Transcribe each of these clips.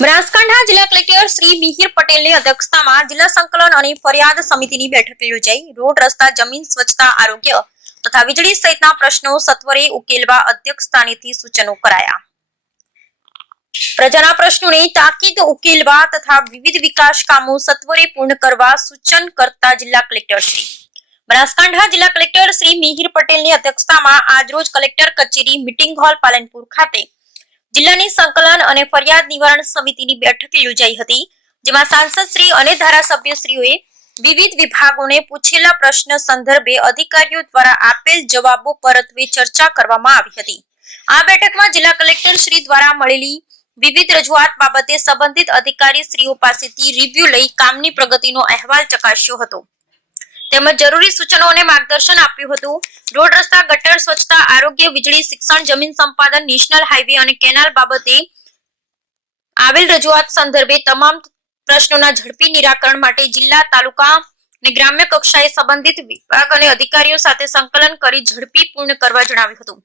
બનાસકાંઠા જિલ્લા કલેક્ટર શ્રી મિહિર પટેલની અધ્યક્ષતામાં જિલ્લા સંકલન અને ફરિયાદ સમિતિની બેઠક યોજાઈ. રોડ, રસ્તા, જમીન, સ્વચ્છતા, આરોગ્ય તથા વીજળી સહિતના પ્રશ્નો સત્વરે ઉકેલવા અધ્યક્ષ સૂચનો કરાયા. પ્રજાના પ્રશ્નોને તાકીદ ઉકેલવા તથા વિવિધ વિકાસ કામો સત્વરે પૂર્ણ કરવા સૂચન કરતા જિલ્લા કલેક્ટર શ્રી. બનાસકાંઠા જિલ્લા કલેક્ટર શ્રી મિહિર પટેલની અધ્યક્ષતામાં આજરોજ કલેક્ટર કચેરી, મિટિંગ હોલ, પાલનપુર ખાતે જિલ્લાની સંકલન અને ફરિયાદ નિવારણ સમિતિની બેઠક યોજાઈ હતી, જેમાં સાંસદ શ્રી અને ધારાસભ્યશ્રીઓએ વિવિધ વિભાગોને પૂછેલા પ્રશ્ન સંદર્ભે અધિકારીઓ દ્વારા આપેલ જવાબો પરત્વે ચર્ચા કરવામાં આવી હતી. આ બેઠકમાં જિલ્લા કલેક્ટર શ્રી દ્વારા મળેલી વિવિધ રજૂઆત બાબતે સંબંધિત અધિકારી શ્રીઓ પાસેથી રિવ્યુ લઈ કામની પ્રગતિનો અહેવાલ ચકાસ્યો હતો. તેમજ જરૂરી સૂચનો અને માર્ગદર્શન આપ્યું હતું. રોડ રસ્તા, ગટર, સ્વચ્છતા, આરોગ્ય, વીજળી, શિક્ષણ, જમીન સંપાદન, નેશનલ હાઈવે અને કેનાલ બાબતે આવેલ રજૂઆત સંદર્ભે તમામ પ્રશ્નોના ઝડપી નિરાકરણ માટે જિલ્લા, તાલુકા અને ગ્રામ્ય કક્ષાએ સંબંધિત વિભાગ અને અધિકારીઓ સાથે સંકલન કરી ઝડપી પૂર્ણ કરવા જણાવ્યું હતું.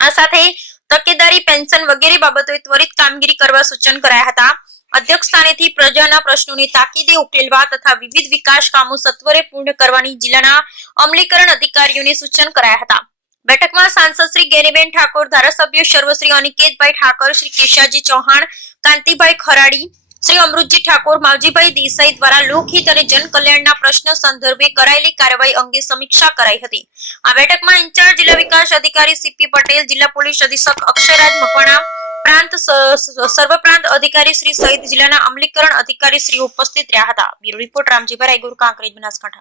આ સાથે તકેદારી, પેન્શન વગેરે બાબતોએ ત્વરિત કામગીરી કરવા સૂચન કરાયા હતા. અધ્યક્ષ સ્થાનેથી પ્રજાના પ્રશ્નોની તાકીદે ઉકેલવા તથા વિવિધ વિકાસ કામો સત્વરે પૂર્ણ કરવાની જિલ્લાના અમલીકરણ અધિકારીઓને સૂચન કરાયા હતા. બેઠકમાં સાંસદ શ્રી ગેરીબેન ઠાકોર, ધારાસભ્ય સર્વશ્રી અનિકેતભાઈ ઠાકોર, શ્રી કેશાજી ચૌહાણ, કાંતિભાઈ ખરાડી, શ્રી અમૃતજી ઠાકોર, માવજીભાઈ દેસાઈ દ્વારા લોકહિત અને જનકલ્યાણના પ્રશ્ન સંદર્ભે કરાયેલી કાર્યવાહી અંગે સમીક્ષા કરાઈ હતી. આ બેઠકમાં ઇન્ચાર્જ જિલ્લા વિકાસ અધિકારી સીપી પટેલ, જિલ્લા પોલીસ અધિક્ષક અક્ષયરાજ મકવાણા પ્રાંત સર્વ પ્રાંત અધિકારી શ્રી સહિત જિલ્લાના અમલીકરણ અધિકારી શ્રી ઉપસ્થિત રહ્યા હતા. Bureau report, Ramjibhai Raygur, Kankrej, Banaskantha.